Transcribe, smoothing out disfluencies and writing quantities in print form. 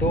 2